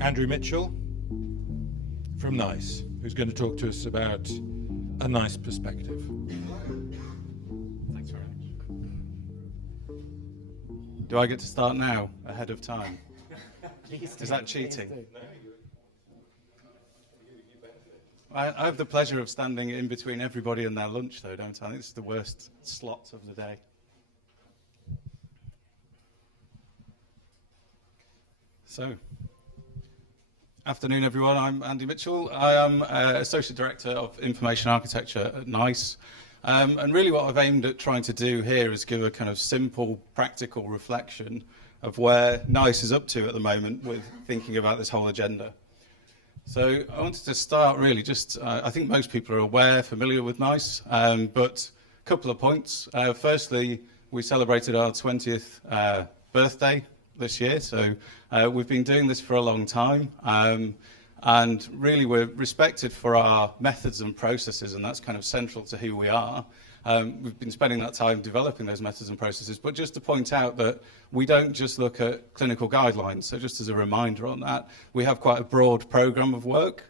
Andrew Mitchell from NICE, who's going to talk to us about a NICE perspective. Thanks very much. Do I get to start now, ahead of time? Is that cheating? I have the pleasure of standing in between everybody and their lunch, though, don't I? I think it's the worst slot of the day. So, afternoon, everyone. I'm Andy Mitchell. I am Associate Director of Information Architecture at NICE. And really what I've aimed at trying to do here is give a kind of simple, practical reflection of where NICE is up to at the moment with thinking about this whole agenda. So I wanted to start really just, I think most people are aware, familiar with NICE, but a couple of points. Firstly, we celebrated our 20th birthday this year, so we've been doing this for a long time, and really we're respected for our methods and processes, and that's kind of central to who we are. We've been spending that time developing those methods and processes, but just to point out that we don't just look at clinical guidelines, so just as a reminder on that, we have quite a broad programme of work.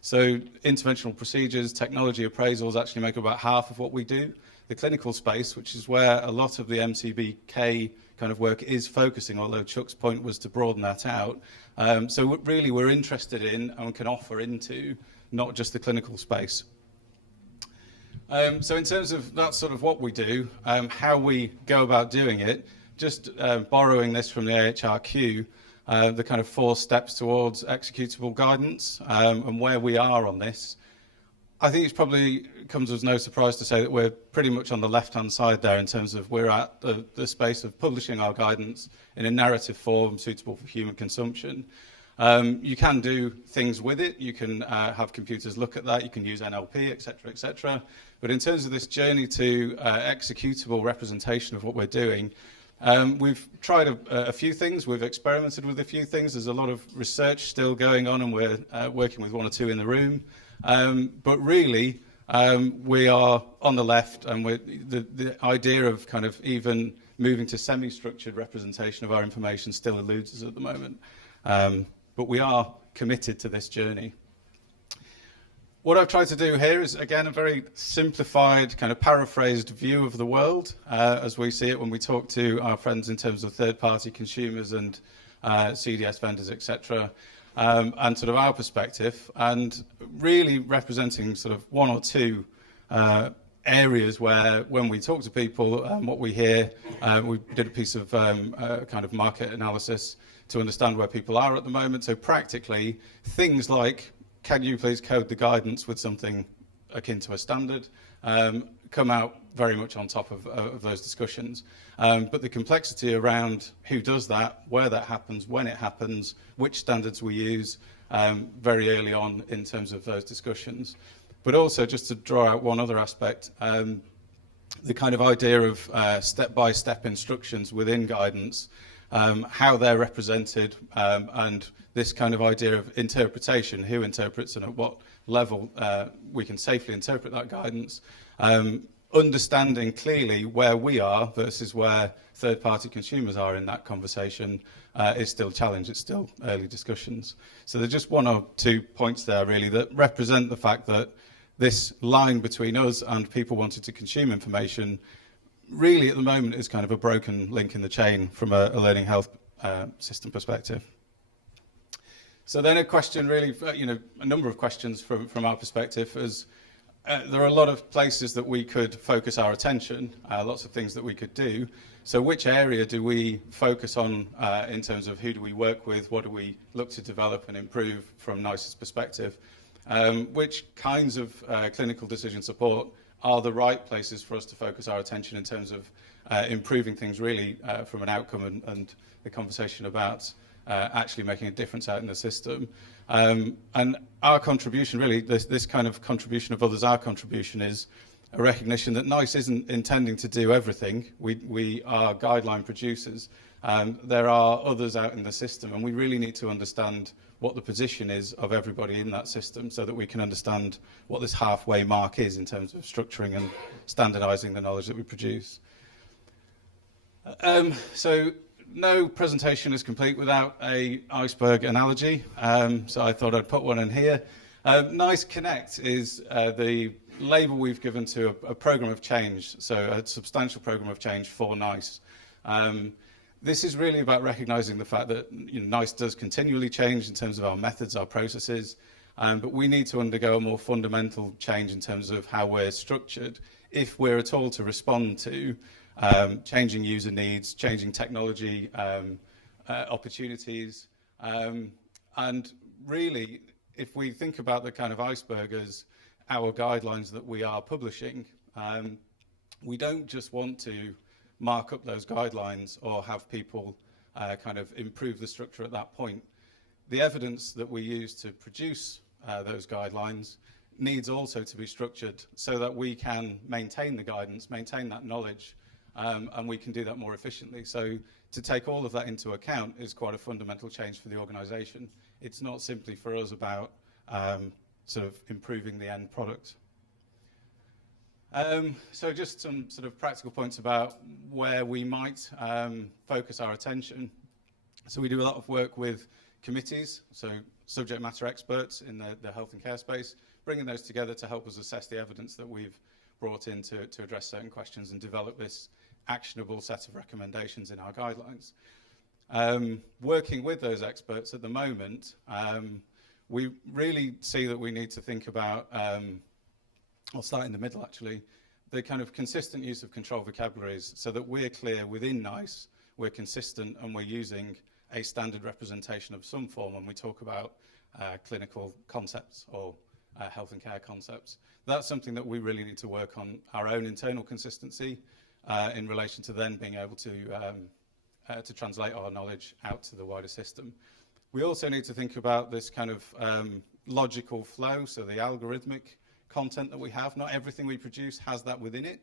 So interventional procedures, technology appraisals actually make about half of what we do. The clinical space, which is where a lot of the MCBK kind of work is focusing, although Chuck's point was to broaden that out. So really we're interested in and can offer into not just the clinical space. So in terms of that's sort of what we do, how we go about doing it, just borrowing this from the HRQ, the kind of 4 steps towards executable guidance and where we are on this. I think it probably comes as no surprise to say that we're pretty much on the left-hand side there in terms of we're at the space of publishing our guidance in a narrative form suitable for human consumption. You can do things with it. You can have computers look at that. You can use NLP, etc., etc. But in terms of this journey to executable representation of what we're doing, we've tried a few things. We've experimented with a few things. There's a lot of research still going on, and we're working with 1 or 2 in the room. But really, we are on the left, and the idea of kind of even moving to semi-structured representation of our information still eludes us at the moment. But we are committed to this journey. What I've tried to do here is, again, a very simplified, kind of paraphrased view of the world as we see it when we talk to our friends in terms of third-party consumers and CDS vendors, etc., and sort of our perspective, and really representing sort of 1 or 2 areas where, when we talk to people, what we hear, we did a piece of kind of market analysis to understand where people are at the moment. So practically, things like, can you please code the guidance with something akin to a standard, come out very much on top of those discussions. But the complexity around who does that, where that happens, when it happens, which standards we use, very early on in terms of those discussions. But also, just to draw out one other aspect, the kind of idea of step-by-step instructions within guidance, how they're represented, and this kind of idea of interpretation, who interprets and at what level we can safely interpret that guidance, understanding clearly where we are versus where third-party consumers are in that conversation is still a challenge. It's still early discussions. So there's just 1 or 2 points there really that represent the fact that this line between us and people wanting to consume information really at the moment is kind of a broken link in the chain from a learning health system perspective. So then a question really, a number of questions from our perspective is, there are a lot of places that we could focus our attention, lots of things that we could do. So which area do we focus on in terms of who do we work with, what do we look to develop and improve from NICE's perspective? Which kinds of clinical decision support are the right places for us to focus our attention in terms of improving things really from an outcome and the conversation about actually making a difference out in the system. And our contribution really, this kind of contribution of others, our contribution is a recognition that NICE isn't intending to do everything. We are guideline producers. There are others out in the system, and we really need to understand what the position is of everybody in that system so that we can understand what this halfway mark is in terms of structuring and standardising the knowledge that we produce. So no presentation is complete without a iceberg analogy, so I thought I'd put one in here. NICE Connect is the label we've given to a program of change, so a substantial program of change for NICE. This is really about recognizing the fact that NICE does continually change in terms of our methods, our processes, but we need to undergo a more fundamental change in terms of how we're structured if we're at all to respond to changing user needs, changing technology opportunities, and really, if we think about the kind of iceberg as our guidelines that we are publishing, we don't just want to mark up those guidelines or have people kind of improve the structure at that point. The evidence that we use to produce those guidelines needs also to be structured so that we can maintain the guidance, maintain that knowledge, and we can do that more efficiently. So to take all of that into account is quite a fundamental change for the organisation. It's not simply for us about sort of improving the end product. So just some sort of practical points about where we might focus our attention. So we do a lot of work with committees, so subject matter experts in the health and care space, bringing those together to help us assess the evidence that we've brought in to address certain questions and develop this actionable set of recommendations in our guidelines. Working with those experts at the moment, we really see that we need to think about, I'll start in the middle actually, the kind of consistent use of control vocabularies so that we're clear within NICE, we're consistent and we're using a standard representation of some form when we talk about clinical concepts or health and care concepts. That's something that we really need to work on our own internal consistency in relation to then being able to translate our knowledge out to the wider system. We also need to think about this kind of logical flow, so the algorithmic content that we have. Not everything we produce has that within it,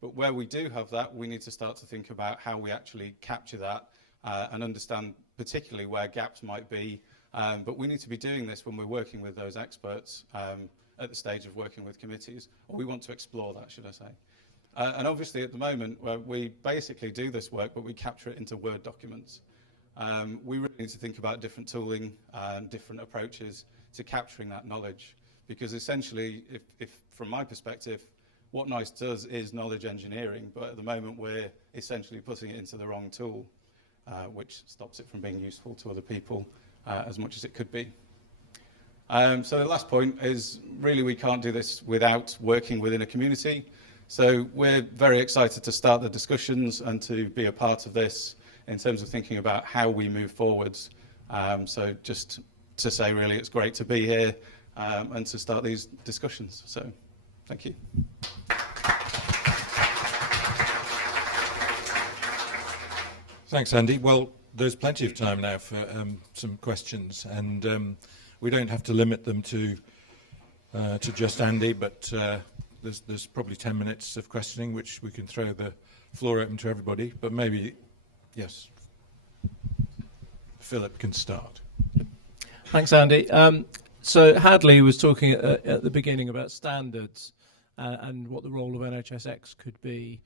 but where we do have that, we need to start to think about how we actually capture that and understand particularly where gaps might be. But we need to be doing this when we're working with those experts at the stage of working with committees, or we want to explore that, should I say. And obviously at the moment, we basically do this work, but we capture it into Word documents. We really need to think about different tooling and different approaches to capturing that knowledge, because essentially, if from my perspective, what NICE does is knowledge engineering, but at the moment we're essentially putting it into the wrong tool, which stops it from being useful to other people as much as it could be. So the last point is really we can't do this without working within a community. So we're very excited to start the discussions and to be a part of this in terms of thinking about how we move forwards. So just to say really it's great to be here and to start these discussions. So thank you. Thanks, Andy. Well, there's plenty of time now for some questions, and we don't have to limit them to just Andy, but there's probably 10 minutes of questioning, which we can throw the floor open to everybody. But maybe, yes, Philip can start. Thanks, Andy. So Hadley was talking at the beginning about standards and what the role of NHSX could be.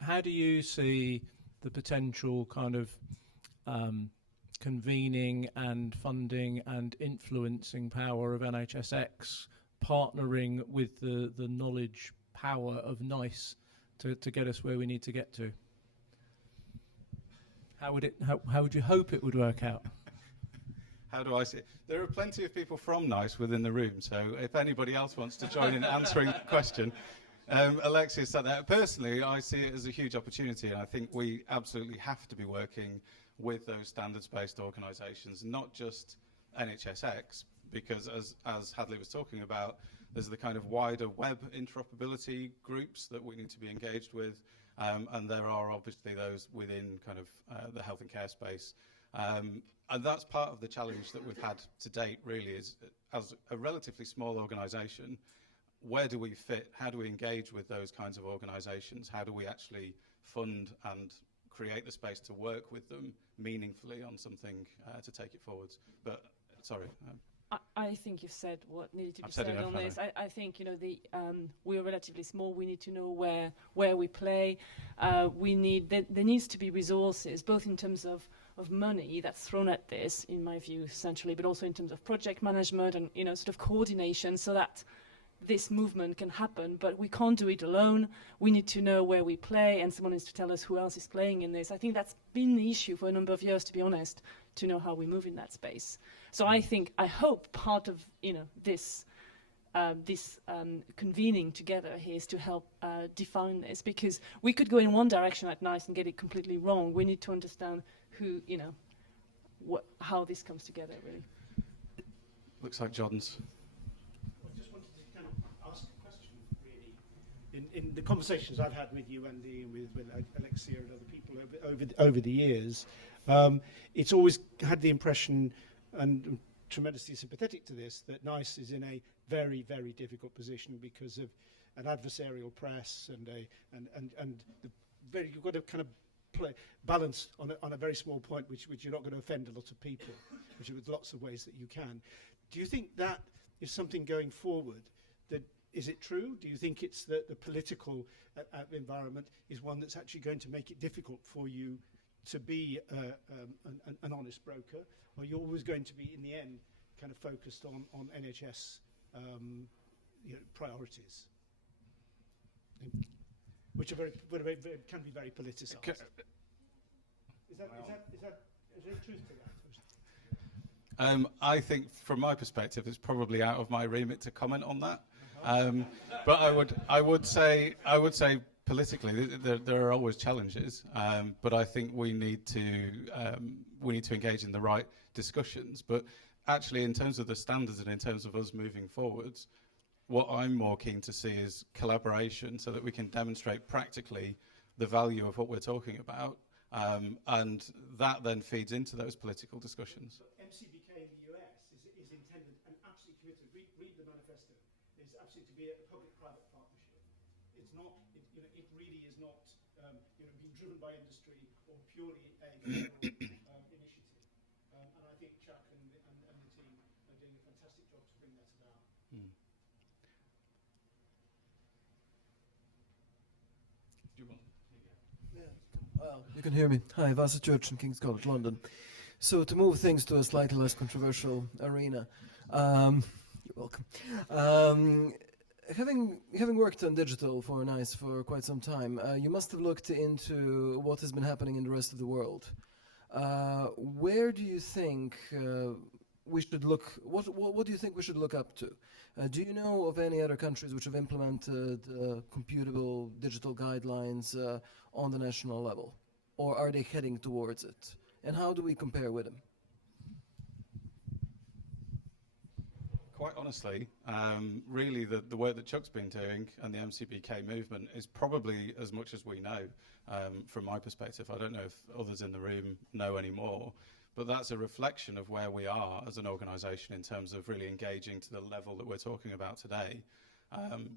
How do you see the potential kind of convening and funding and influencing power of NHSX partnering with the knowledge power of NICE to get us where we need to get to? How would you hope it would work out? How do I see it? There are plenty of people from NICE within the room, so if anybody else wants to join in answering the question, Alexia said that. Personally, I see it as a huge opportunity, and I think we absolutely have to be working with those standards-based organisations, not just NHSX, because as Hadley was talking about, there's the kind of wider web interoperability groups that we need to be engaged with, and there are obviously those within kind of the health and care space. And that's part of the challenge that we've had to date, really, is as a relatively small organisation, where do we fit? How do we engage with those kinds of organisations? How do we actually fund and create the space to work with them meaningfully on something to take it forwards? But, sorry. I think you've said what needed to be I've said said enough, on haven't this. I think, you know, we're relatively small. We need to know where we play. There needs to be resources, both in terms of money that's thrown at this, in my view, essentially, but also in terms of project management and, you know, sort of coordination, so that this movement can happen. But we can't do it alone. We need to know where we play, and someone needs to tell us who else is playing in this. I think that's been the issue for a number of years, to be honest, to know how we move in that space. So I hope part of, you know, this convening together here is to help define this, because we could go in one direction at NICE and get it completely wrong. We need to understand who, you know, how this comes together, really. Looks like Jordan's. I just wanted to kind of ask a question, really. In the conversations I've had with you, Andy, and with Alexia and other people over the years, it's always had the impression, and I'm tremendously sympathetic to this, that NICE is in a very, very difficult position because of an adversarial press and you've got to kind of balance on a very small point, which you're not going to offend a lot of people, which there's lots of ways that you can. Do you think that is something going forward? Is it true? Do you think it's that the political environment is one that's actually going to make it difficult for you to be an honest broker, or you're always going to be, in the end, kind of focused on NHS priorities, which are can be very politicized? Is there truth to that? I think, from my perspective, it's probably out of my remit to comment on that. But I would say politically there are always challenges, but I think we need to engage in the right discussions. But actually, in terms of the standards and in terms of us moving forwards, what I'm more keen to see is collaboration, so that we can demonstrate practically the value of what we're talking about, and that then feeds into those political discussions. But MCBK in the US is intended and absolutely committed. Read the manifesto. It's absolutely to be a public-private partnership. It's not. It really is not. Being driven by industry or purely a federal initiative. And I think Chuck and the team are doing a fantastic job to bring that about. Do you want? Well, you can hear me. Hi, Vasa Church in King's College, London. So to move things to a slightly less controversial arena, you're welcome. Having worked on digital for NICE for quite some time, you must have looked into what has been happening in the rest of the world. Where do you think we should look? What do you think we should look up to? Do you know of any other countries which have implemented computable digital guidelines on the national level, or are they heading towards it? And how do we compare with them? Quite honestly, really the work that Chuck's been doing and the MCBK movement is probably as much as we know from my perspective. I don't know if others in the room know any more, but that's a reflection of where we are as an organisation in terms of really engaging to the level that we're talking about today.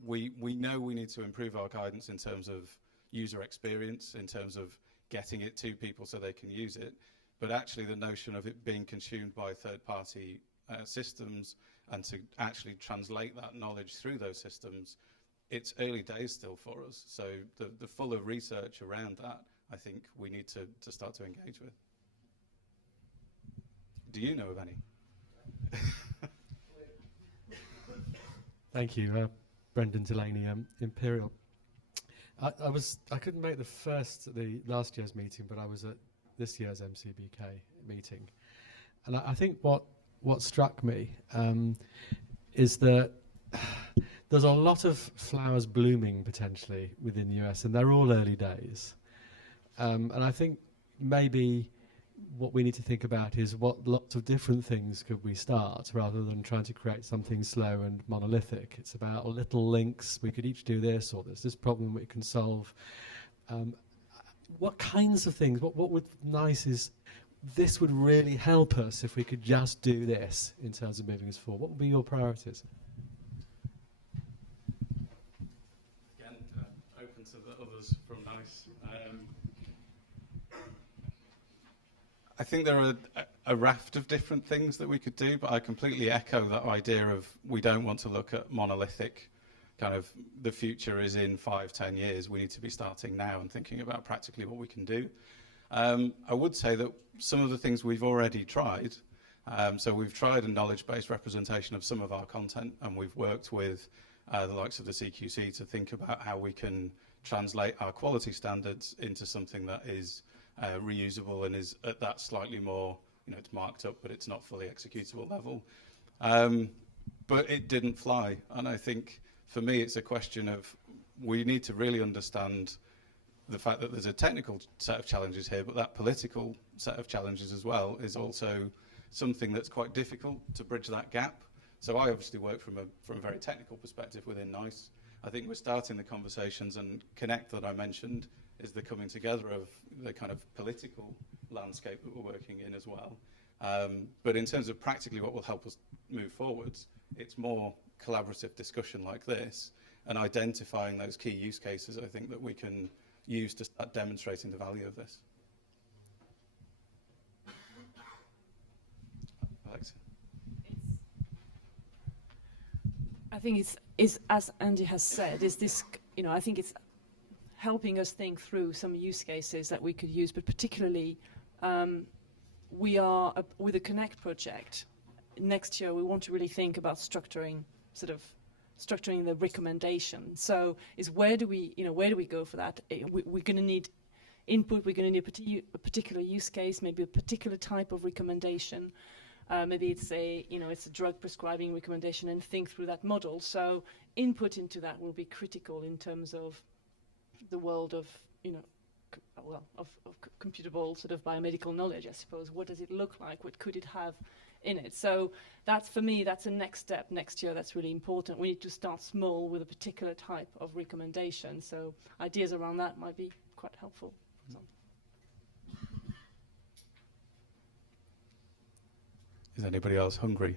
We know we need to improve our guidance in terms of user experience, in terms of getting it to people so they can use it, but actually the notion of it being consumed by third-party systems and to actually translate that knowledge through those systems, it's early days still for us. So the fuller research around that, I think we need to start to engage with. Do you know of any? Thank you, Brendan Delaney, Imperial. I couldn't make the last year's meeting, but I was at this year's MCBK meeting, and I think what struck me is that there's a lot of flowers blooming potentially within the US, and they're all early days. And I think maybe what we need to think about is what lots of different things could we start, rather than trying to create something slow and monolithic. It's about little links. We could each do this, or there's this problem we can solve. What kinds of things? What would nice is this would really help us if we could just do this in terms of moving us forward. What would be your priorities? Again, open to the others from NICE. I think there are a raft of different things that we could do, but I completely echo that idea of we don't want to look at monolithic kind of the future is in 5-10 years. We need to be starting now and thinking about practically what we can do. I would say that some of the things we've already tried, so we've tried a knowledge-based representation of some of our content, and we've worked with the likes of the CQC to think about how we can translate our quality standards into something that is reusable and is at that slightly more, it's marked up, but it's not fully executable level. But it didn't fly. And I think for me, it's a question of we need to really understand the fact that there's a technical set of challenges here, but that political set of challenges as well is also something that's quite difficult to bridge that gap. So I obviously work from a very technical perspective within NICE. I think we're starting the conversations, and Connect that I mentioned is the coming together of the kind of political landscape that we're working in as well. But in terms of practically what will help us move forwards, it's more collaborative discussion like this and identifying those key use cases, I think, that we can use to start demonstrating the value of this. Alex? I think it's as Andy has said, is this, I think it's helping us think through some use cases that we could use, but particularly we are, with the Connect project, next year we want to really think about structuring the recommendation. So is where do we go for that? We're going to need input, we're going to need a particular use case, maybe a particular type of recommendation. Maybe it's a drug prescribing recommendation, and think through that model. So input into that will be critical in terms of the world of, of computable sort of biomedical knowledge, I suppose. What does it look like? What could it have in it? So that's, for me, that's a next step next year that's really important. We need to start small with a particular type of recommendation. So ideas around that might be quite helpful. Is anybody else hungry?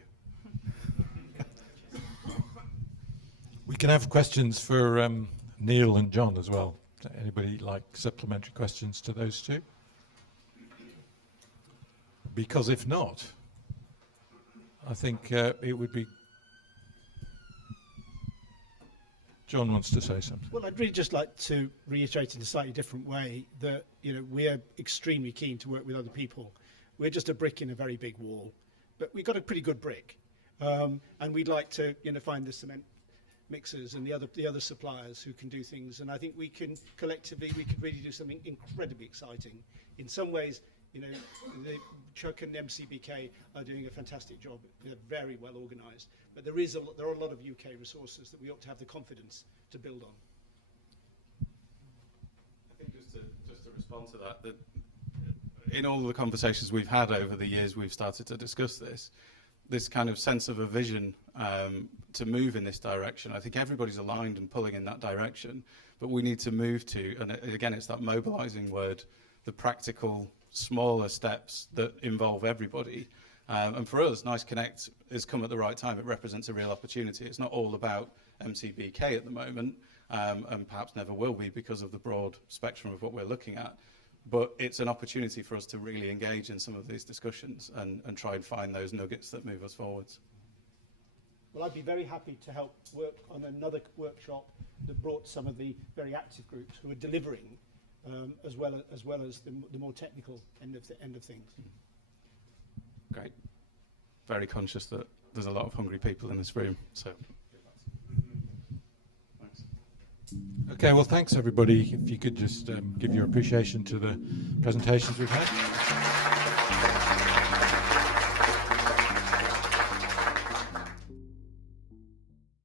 We can have questions for Neil and John as well. Anybody like supplementary questions to those two? Because if not, I think it would be... John wants to say something. Well, I'd really just like to reiterate in a slightly different way that, we're extremely keen to work with other people. We're just a brick in a very big wall, but we've got a pretty good brick. And we'd like to, find the cement mixers and the other suppliers who can do things. And I think we can collectively, we could really do something incredibly exciting. In some ways, the HDRUK and MCBK are doing a fantastic job. They're very well organised. But there are a lot of UK resources that we ought to have the confidence to build on. I think just to respond to that, in all the conversations we've had over the years, we've started to discuss this kind of sense of a vision to move in this direction. I think everybody's aligned and pulling in that direction, but we need to move to, and again, it's that mobilising word, the practical, smaller steps that involve everybody. And for us, NICE Connect has come at the right time. It represents a real opportunity. It's not all about MCBK at the moment, and perhaps never will be because of the broad spectrum of what we're looking at. But it's an opportunity for us to really engage in some of these discussions and try and find those nuggets that move us forwards. Well, I'd be very happy to help work on another workshop that brought some of the very active groups who are delivering, as well as the more technical end of things. Great. Very conscious that there's a lot of hungry people in this room. So. Thanks. Okay, well, thanks everybody. If you could just give your appreciation to the presentations we've had.